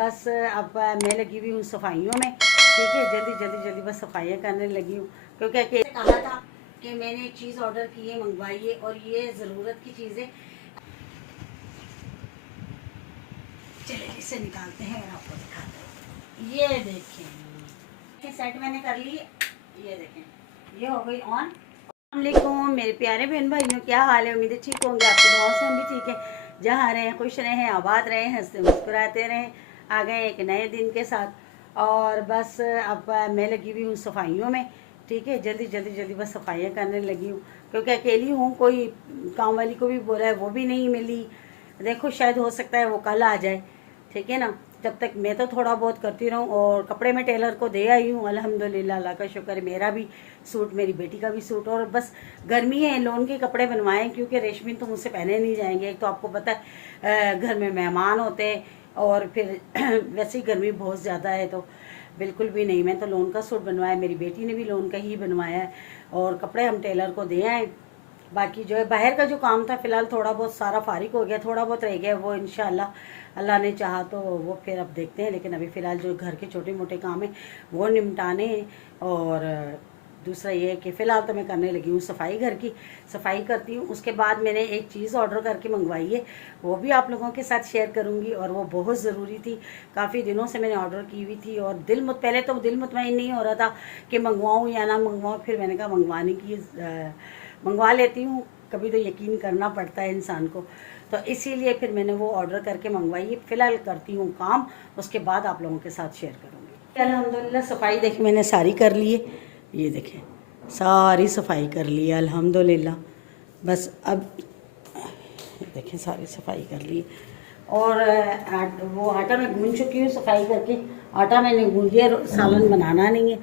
बस अब मैं लगी हुई हूँ सफाइयों में। ठीक है, जल्दी जल्दी जल्दी बस सफाइयाँ करने लगी हूँ, क्योंकि कहा था कि मैंने एक चीज़ ऑर्डर की है, मंगवाई है, और ये ज़रूरत की चीज़ है। चलिए इसे निकालते हैं और आपको दिखाते हैं। ये देखें, सेट मैंने कर ली है। ये देखें, ये हो गई ऑन। अस्सलामुअलैकुम मेरे प्यारे बहन भाइयों, क्या हाल है? उम्मीद है ठीक होंगे, आपकी दुआओं से हम भी ठीक हैं। जहाँ रहें खुश रहें, आबाद रहें, हंसते मुस्कुराते रहें। आ गए एक नए दिन के साथ, और बस अब मैं लगी हुई हूँ सफाइयों में। ठीक है, जल्दी जल्दी जल्दी बस सफाइयाँ करने लगी हूँ, क्योंकि अकेली हूँ। कोई काम वाली को भी बोला है, वो भी नहीं मिली। देखो शायद हो सकता है वो कल आ जाए। ठीक है ना, जब तक मैं तो थोड़ा बहुत करती रहूँ। और कपड़े में टेलर को दे आई हूँ, अल्हम्दुलिल्लाह, अल्लाह का शुक्र है। मेरा भी सूट, मेरी बेटी का भी सूट। और बस गर्मी है, लोन के कपड़े बनवाएं, क्योंकि रेशमी तो मुझसे पहने नहीं जाएंगे। एक तो आपको पता है घर में मेहमान होते हैं, और फिर वैसे ही गर्मी बहुत ज़्यादा है, तो बिल्कुल भी नहीं। मैं तो लोन का सूट बनवाया, मेरी बेटी ने भी लोन का ही बनवाया है। और कपड़े हम टेलर को दे आए। बाकी जो है बाहर का जो काम था, फ़िलहाल थोड़ा बहुत सारा फारिग हो गया, थोड़ा बहुत रह गया, वो इंशाल्लाह अल्लाह ने चाहा तो वो फिर अब देखते हैं। लेकिन अभी फ़िलहाल जो घर के छोटे मोटे काम हैं वो निपटाने हैं। और दूसरा ये है कि फ़िलहाल तो मैं करने लगी हूँ सफाई, घर की सफाई करती हूँ। उसके बाद मैंने एक चीज़ ऑर्डर करके मंगवाई है, वो भी आप लोगों के साथ शेयर करूँगी। और वो बहुत ज़रूरी थी, काफ़ी दिनों से मैंने ऑर्डर की हुई थी, और पहले तो दिल मुतमईन नहीं हो रहा था कि मंगवाऊँ या ना मंगवाऊँ। फिर मैंने कहा मंगवा लेती हूँ, कभी तो यकीन करना पड़ता है इंसान को। तो इसीलिए फिर मैंने वो ऑर्डर करके मंगवाई है। फ़िलहाल करती हूँ काम, उसके बाद आप लोगों के साथ शेयर करूँगी। अल्हम्दुलिल्लाह सफाई देखिए मैंने सारी कर ली है। ये देखें, सारी सफाई कर ली है अल्हम्दुलिल्लाह। बस अब देखें, सारी सफाई कर ली। और वो आटा मैं गूंद चुकी हूँ सफाई करके। आटा मैंने गूंद लिया, सालन बनाना नहीं है,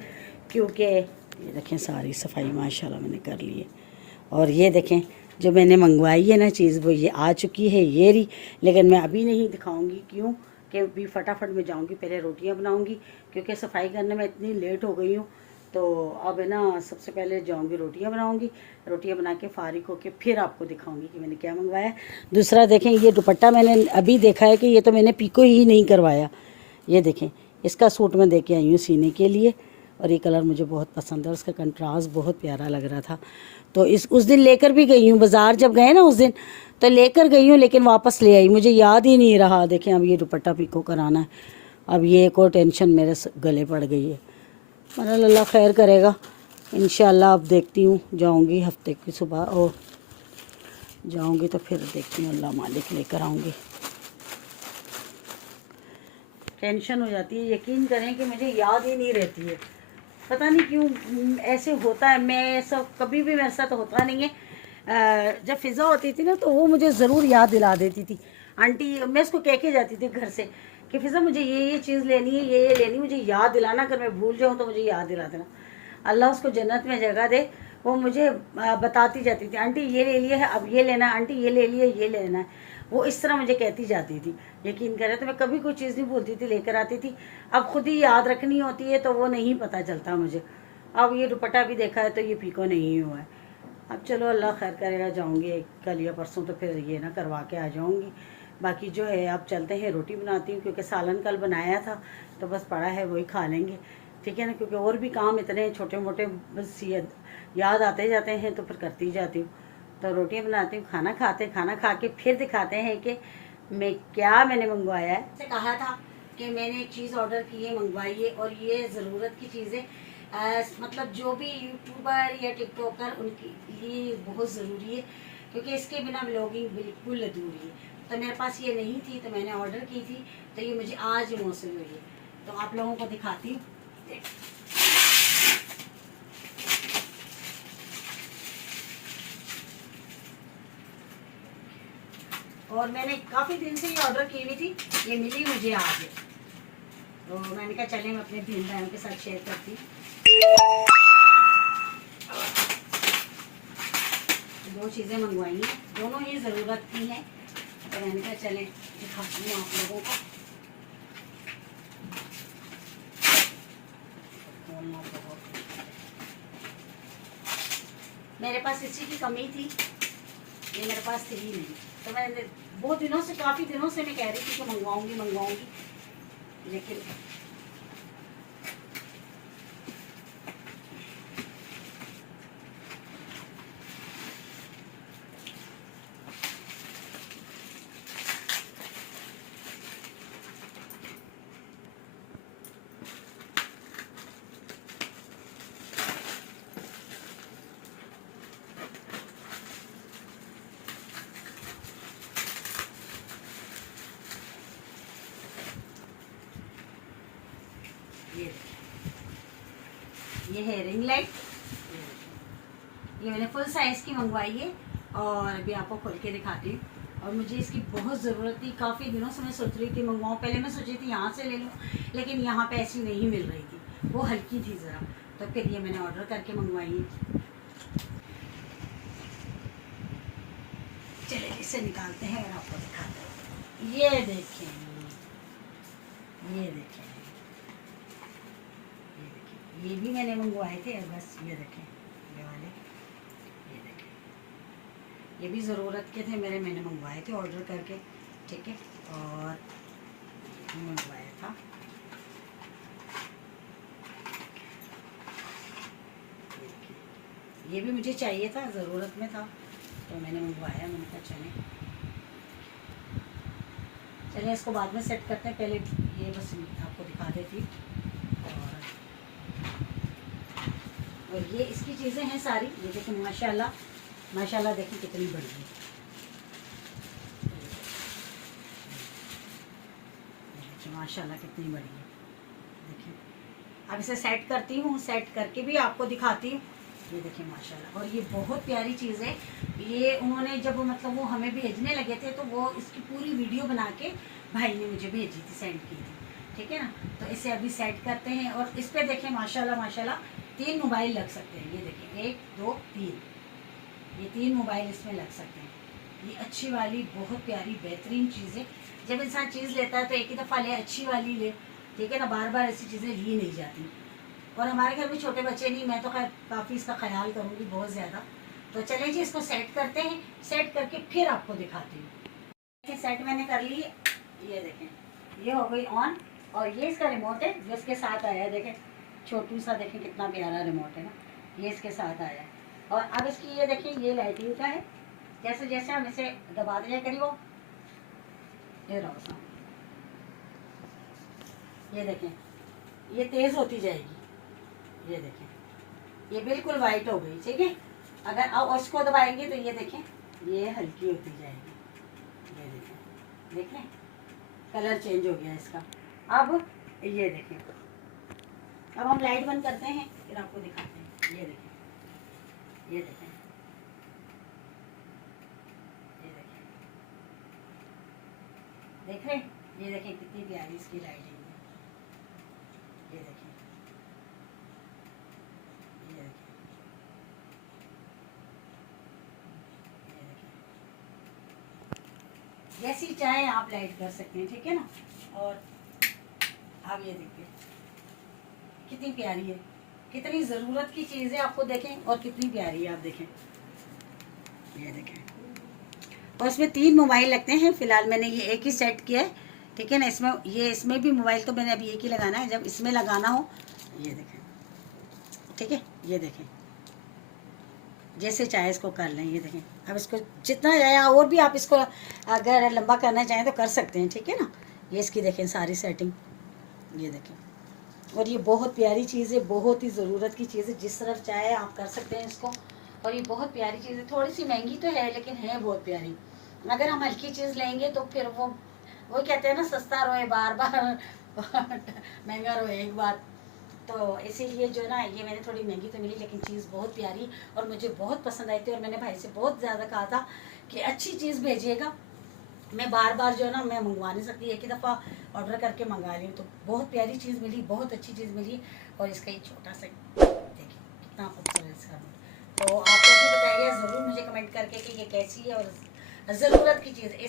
क्योंकि ये देखें सारी सफाई माशाल्लाह मैंने कर ली है। और ये देखें, जो मैंने मंगवाई है ना चीज़, वो ये आ चुकी है, ये रही। लेकिन मैं अभी नहीं दिखाऊंगी, क्यों कि अभी फटाफट में जाऊंगी, पहले रोटियां बनाऊंगी, क्योंकि सफाई करने में इतनी लेट हो गई हूँ। तो अब है ना, सबसे पहले जाऊंगी रोटियां बनाऊंगी। रोटियां बना के फारिग होके फिर आपको दिखाऊंगी कि मैंने क्या मंगवाया। दूसरा देखें, ये दुपट्टा मैंने अभी देखा है कि ये तो मैंने पीको ही नहीं करवाया। ये देखें, इसका सूट मैं दे के आई हूँ सीने के लिए, और ये कलर मुझे बहुत पसंद है, उसका कंट्रास्ट बहुत प्यारा लग रहा था। तो उस दिन लेकर भी गई हूँ, बाज़ार जब गए ना उस दिन तो लेकर गई हूँ, लेकिन वापस ले आई, मुझे याद ही नहीं रहा। देखें, अब ये दुपट्टा पीको कराना है। अब ये एक और टेंशन मेरे गले पड़ गई है। मतलब अल्लाह खैर करेगा इंशाल्लाह। अब देखती हूँ, जाऊँगी हफ्ते की सुबह, और जाऊँगी तो फिर देखती हूँ, अल्लाह मालिक लेकर आऊँगी। टेंशन हो जाती है, यकीन करें कि मुझे याद ही नहीं रहती है, पता नहीं क्यों ऐसे होता है। मैं सब कभी भी मेरे साथ होता नहीं है। जब फ़िज़ा होती थी ना, तो वो मुझे ज़रूर याद दिला देती थी। आंटी, मैं उसको कह के जाती थी घर से कि फ़िज़ा मुझे ये चीज़ लेनी है, ये लेनी, मुझे याद दिलाना, अगर मैं भूल जाऊँ तो मुझे याद दिला देना। अल्लाह उसको जन्नत में जगह दे। वो मुझे बताती जाती थी, आंटी ये ले लिया है, अब ये लेना है, आंटी ये ले लिया, ये लेना है। वो इस तरह मुझे कहती जाती थी, यकीन करें। तो मैं कभी कोई चीज़ नहीं भूलती थी, लेकर आती थी। अब खुद ही याद रखनी होती है तो वो नहीं पता चलता मुझे। अब ये दुपट्टा भी देखा है तो ये पीको नहीं हुआ है। अब चलो अल्लाह खैर करेगा, जाऊंगी कल या परसों तो फिर ये ना करवा के आ जाऊंगी। बाकी जो है अब चलते हैं, रोटी बनाती हूँ, क्योंकि सालन कल बनाया था तो बस पड़ा है, वही खा लेंगे। ठीक है ना, क्योंकि और भी काम इतने छोटे मोटे बस याद आते जाते हैं, तो फिर करती जाती हूँ। तो रोटियाँ बनाती हूँ, खाना खा के फिर दिखाते हैं कि मैंने मंगवाया है। से कहा था कि मैंने एक चीज़ ऑर्डर की है, मंगवाई है, और ये ज़रूरत की चीज़ है। मतलब जो भी यूट्यूबर या टिकटॉकर, उनके लिए बहुत ज़रूरी है, क्योंकि इसके बिना ब्लॉगिंग बिल्कुल अधूरी है। तो मेरे पास ये नहीं थी, तो मैंने ऑर्डर की थी, तो ये मुझे आज मौसूल हुई है। तो आप लोगों को दिखाती हूँ। और मैंने काफ़ी दिन से ये ऑर्डर की हुई थी, ये मिली मुझे आज। तो मैंने कहा चलें मैं अपने बहन भाइयों के साथ शेयर करती हूँ। दो चीज़ें मंगवाई हैं, दोनों ही ज़रूरत की हैं, तो मैंने कहा चलें दिखाती हूँ आप लोगों को। मेरे पास इसी की कमी थी, ये मेरे पास थी ही नहीं। तो मैंने बहुत दिनों से, काफ़ी दिनों से मैं कह रही थी कि मंगवाऊंगी। लेकिन ये है रिंग लाइट, ये मैंने फुल साइज की मंगवाई है और अभी आपको खोल के दिखाती हूँ। और मुझे इसकी बहुत ज़रूरत थी, काफ़ी दिनों से मैं सोच रही थी मंगवाऊँ। पहले मैं सोची थी यहाँ से ले लूँ, लेकिन यहाँ पे ऐसी नहीं मिल रही थी, वो हल्की थी ज़रा, तो फिर ये मैंने ऑर्डर करके मंगवाई है। चलिए इसे निकालते हैं और आपको दिखाते हैं। ये देखें, ये देखें, ये भी मैंने मंगवाए थे। बस ये देखें, ये वाले, ये देखें, ये भी ज़रूरत के थे मेरे, मैंने मंगवाए थे ऑर्डर करके, ठीक है। और मंगवाया था, ये भी मुझे चाहिए था, ज़रूरत में था, तो मैंने मंगवाया। मैंने कहा चलिए इसको बाद में सेट करते हैं, पहले ये बस आपको दिखा देती। और ये इसकी चीज़ें हैं सारी, ये देखिए माशाल्लाह, माशाल्लाह देखिए कितनी बड़ी है, देखिए माशाल्लाह कितनी बड़ी है। देखिए अब इसे सेट करती हूँ, सेट करके भी आपको दिखाती हूँ। ये देखिए माशाल्लाह, और ये बहुत प्यारी चीज़ है। ये उन्होंने जब मतलब वो हमें भेजने लगे थे, तो वो इसकी पूरी वीडियो बना के भाई ने मुझे भेजी थी, सेंड की थी, ठीक है ना। तो इसे अभी सेट करते हैं। और इस पर देखें माशाल्लाह, माशाल्लाह 3 मोबाइल लग सकते हैं। ये देखें 1 2 3, ये 3 मोबाइल इसमें लग सकते हैं। ये अच्छी वाली बहुत प्यारी बेहतरीन चीज़ है। जब इंसान चीज़ लेता है तो एक ही दफ़ा ले, अच्छी वाली ले, ठीक है ना, बार बार ऐसी चीज़ें ली नहीं जाती। और हमारे घर में छोटे बच्चे नहीं, मैं तो खैर काफ़ी इसका ख्याल करूँगी, बहुत ज़्यादा। तो चलिए जी इसको सेट करते हैं, सेट करके फिर आपको दिखाती हूँ। सेट मैंने कर ली, ये देखें ये हो गई ऑन। और ये इसका रिमोट है जो इसके साथ आया है, देखें छोटू सा, देखें कितना प्यारा रिमोट है ना, ये इसके साथ आया है। और अब इसकी ये देखें, ये लाइटिंग का है, जैसे जैसे हम इसे दबाते जाए करीब, ये रहो सामने, ये देखें ये तेज़ होती जाएगी। ये देखें ये बिल्कुल वाइट हो गई, ठीक है। अगर अब उसको दबाएंगे तो ये देखें ये हल्की होती जाएगी। ये देखें, देख रहे कलर चेंज हो गया इसका। अब ये देखें, अब हम लाइट बंद करते हैं, फिर आपको दिखाते हैं। ये देखें, ये देखें, ये देखें, देख रहे ये देखें कितनी प्यारी इसकी लाइटिंग है। ये देखें, ये देखें, ये देखें, जैसी चाहे आप लाइट कर सकते हैं, ठीक है ना। और आप ये देखिए कितनी प्यारी है, कितनी ज़रूरत की चीज़ है, आपको देखें और कितनी प्यारी है, आप देखें। ये देखें, और इसमें 3 मोबाइल लगते हैं। फ़िलहाल मैंने ये एक ही सेट किया है, ठीक है ना। इसमें भी मोबाइल तो मैंने अभी एक ही लगाना है, जब इसमें लगाना हो ये देखें, ठीक है। ये देखें जैसे चाहे इसको कर लें। ये देखें अब इसको जितना जाए, और भी आप इसको अगर लंबा करना चाहें तो कर सकते हैं, ठीक है ना। ये इसकी देखें सारी सेटिंग, ये देखें। और ये बहुत प्यारी चीज़ है, बहुत ही ज़रूरत की चीज़ है, जिस तरफ चाहे आप कर सकते हैं इसको। और ये बहुत प्यारी चीज़ है, थोड़ी सी महंगी तो है लेकिन है बहुत प्यारी। अगर हम हल्की चीज़ लेंगे तो फिर वो कहते हैं ना, सस्ता रोए बार बार महंगा रोए एक बार। तो इसीलिए जो है ना, ये मैंने थोड़ी महंगी तो मिली लेकिन चीज़ बहुत प्यारी और मुझे बहुत पसंद आई थी। और मैंने भाई से बहुत ज़्यादा कहा था कि अच्छी चीज़ भेजिएगा, मैं बार बार जो है ना मैं मंगवा नहीं सकती, एक ही दफ़ा ऑर्डर करके मंगा रही हूँ। तो बहुत प्यारी चीज़ मिली, बहुत अच्छी चीज़ मिली। और इसका ये छोटा सा देखिए कितना खूबसूरत इसका। तो आप लोग भी बताइए ज़रूर मुझे कमेंट करके कि ये कैसी है और ज़रूरत की चीज़ है।